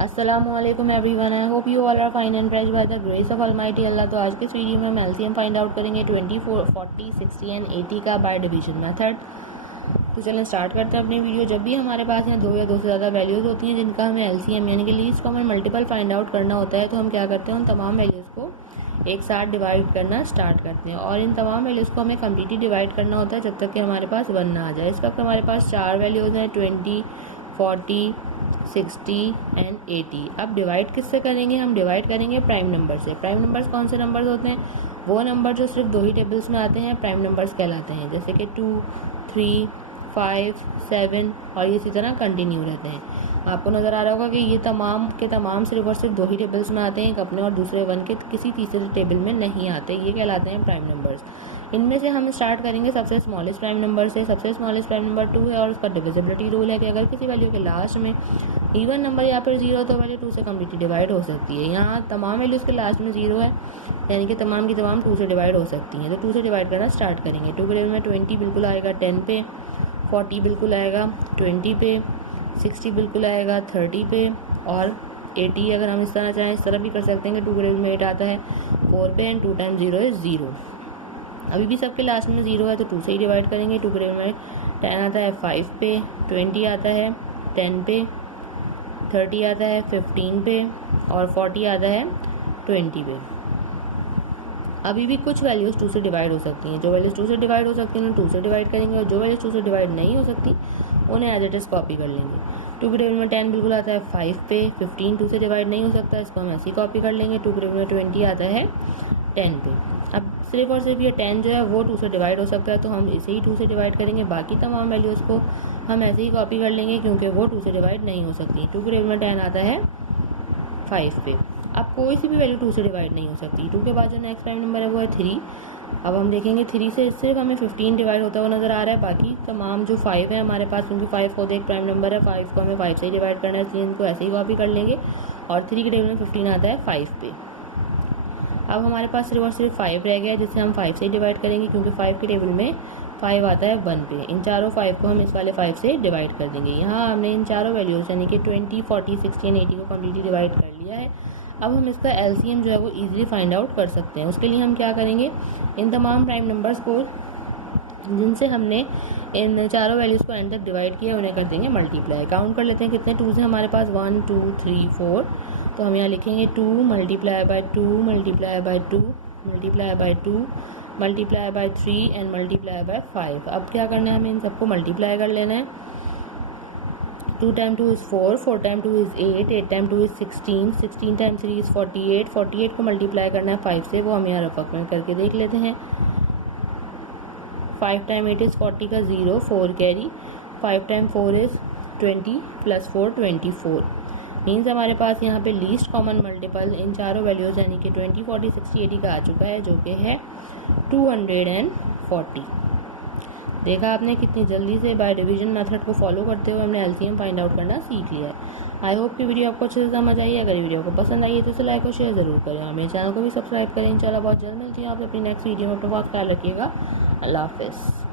अस्सलामुअलैकुम everyone, I hope you all are fine and fresh by the grace of almighty Allah. तो आज के इस वीडियो में हम एलसीएम फाइंड आउट करेंगे 24, 40, 60 एंड 80 का बाय डिवीजन मेथड। तो चलें स्टार्ट करते हैं अपनी वीडियो। जब भी हमारे पास यहाँ दो या दो से ज़्यादा वैल्यूज़ होती हैं जिनका हमें एलसीएम यानी कि least common multiple find out करना होता है, तो हम क्या करते हैं, उन तमाम वैल्यूज़ को एक साथ डिवाइड करना स्टार्ट करते हैं और इन तमाम वैल्यूज़ को हमें कम्प्लीटली डिवाइड करना होता है जब तक कि हमारे पास 1 ना आ जाए। इस वक्त हमारे पास चार वैल्यूज़ हैं, 20, 40, 60 एंड 80। अब डिवाइड किससे करेंगे? हम डिवाइड करेंगे प्राइम नंबर से। प्राइम नंबर्स कौन से नंबर्स होते हैं? वो नंबर जो सिर्फ दो ही टेबल्स में आते हैं प्राइम नंबर्स कहलाते हैं, जैसे कि 2, 3, 5, 7 और इसी तरह कंटिन्यू रहते हैं। आपको नज़र आ रहा होगा कि ये तमाम के तमाम सिर्फ और सिर्फ दो ही टेबल्स में आते हैं, एक अपने और दूसरे वन के किसी तीसरे टेबल में नहीं आते। ये कहलाते हैं प्राइम नंबर्स। इनमें से हम स्टार्ट करेंगे सबसे स्मॉलेस्ट प्राइम नंबर से। सबसे स्मॉलेस्ट प्राइम नंबर 2 है और उसका डिविजिबिलिटी रूल है कि अगर किसी वैल्यू के लास्ट में इवन नंबर या फिर 0 तो वैल्यू 2 से कम्प्लीटली डिवाइड हो सकती है। यहाँ तमाम वैल्यूज़ के लास्ट में 0 है, यानी कि तमाम की तमाम 2 से डिवाइड हो सकती हैं। तो 2 से डिवाइड करना स्टार्ट करेंगे। 2 के टेबल में 20 बिल्कुल आएगा 10 पे, 40 बिल्कुल आएगा 20 पे, 60 बिल्कुल आएगा 30 पे और 80 अगर हम इस तरह चाहें इस तरह भी कर सकते हैं कि 2 के टेबल में 8 आता है 4 पे एंड 2 टाइम्स 0 इज़ 0। अभी भी सबके लास्ट में 0 है तो 2 से ही डिवाइड करेंगे। 2 के टेबल में 10 आता है 5 पे, 20 आता है 10 पे, 30 आता है 15 पे और 40 आता है 20 पे। अभी भी कुछ वैल्यूज़ 2 से डिवाइड हो सकती हैं। जो वैल्यूज़ 2 से डिवाइड हो सकती हैं उन्हें 2 से डिवाइड करेंगे और जो वैल्यूज़ 2 से डिवाइड नहीं हो सकती उन्हें एज इट इज़ कॉपी कर लेंगे। 2 के टेबल में 10 बिल्कुल आता है 5 पे, 15 2 से डिवाइड नहीं हो सकता, इसको हम ऐसे ही कॉपी कर लेंगे। 2 के टेबल में 20 आता है 10 पे। अब सिर्फ और सिर्फ ये 10 जो है वो 2 से डिवाइड हो सकता है, तो हम इसे ही 2 से डिवाइड करेंगे। बाकी तमाम वैल्यूज़ को हम ऐसे ही कॉपी कर लेंगे क्योंकि वो 2 से डिवाइड नहीं हो सकती। 2 के टेबल में 10 आता है 5 पे। अब कोई सी भी वैल्यू 2 से डिवाइड नहीं हो सकती। 2 के बाद जो नेक्स्ट प्राइम नंबर है वो है 3। अब हम देखेंगे 3 से सिर्फ हमें 15 डिवाइड होता हुआ नज़र आ रहा है। बाकी तमाम जो 5 है हमारे पास, क्योंकि 5 खुद एक प्राइम नंबर है, 5 को हमें 5 से ही डिवाइड करना है, इसलिए इनको ऐसे ही कॉपी कर लेंगे और 3 के टेबल में 15 आता है 5 पे। अब हमारे पास सिर्फ और सिर्फ 5 रह गया जिससे हम 5 से ही डिवाइड करेंगे क्योंकि 5 के टेबल में 5 आता है 1 पे। इन चारों 5 को हम इस वाले 5 से डिवाइड कर देंगे। यहाँ हमने इन चारों वैल्यूज़ यानी कि 20, 40, 60 एंड 80 को कम्प्लीटली डिवाइड कर लिया है। अब हम इसका एलसीएम जो है वो ईजिली फाइंड आउट कर सकते हैं। उसके लिए हम क्या करेंगे, इन तमाम प्राइम नंबर्स को जिनसे हमने इन चारों वैल्यूज़ को एंड तक डिवाइड किया उन्हें कर देंगे मल्टीप्लाई। काउंट कर लेते हैं कितने 2 से हमारे पास 1, 2, 3, 4। तो हम यहाँ लिखेंगे 2 multiply by 2 multiply by 2 multiply by 2 multiply by 3 and multiply by 5। अब क्या करना है, हमें इन सबको मल्टीप्लाई कर लेना है। 2 time 2 is 4, 4 time 2 is 8, 8 time 2 is 16, 16 time 3 is 48, 48 को मल्टीप्लाई करना है 5 से, वो हम यहाँ रफ में करके देख लेते हैं। 5 टाइम 8 इज़ 40 का 0, 4 carry, 5 time 4 is 20 plus 4 24। Means हमारे पास यहाँ पे लीस्ट कॉमन मल्टीपल इन चारों वैल्यूज़ यानी कि 20, 40, 60, 80 का आ चुका है जो कि है 240। देखा आपने कितनी जल्दी से बाय डिवीजन मेथड को फॉलो करते हुए हमने एलसीएम फाइंड आउट करना सीख लिया है। आई होप कि वीडियो आपको अच्छे से समझ आई है। अगर वीडियो को पसंद आई है तो उसे लाइक और शेयर ज़रूर करें और मेरे चैनल को भी सब्सक्राइब करें। इंशाल्लाह बहुत जल्द मिलती है। आप अपनी नेक्स्ट वीडियो में अपना बहुत ख्याल रखिएगा। अल्लाह हाफ़िज़।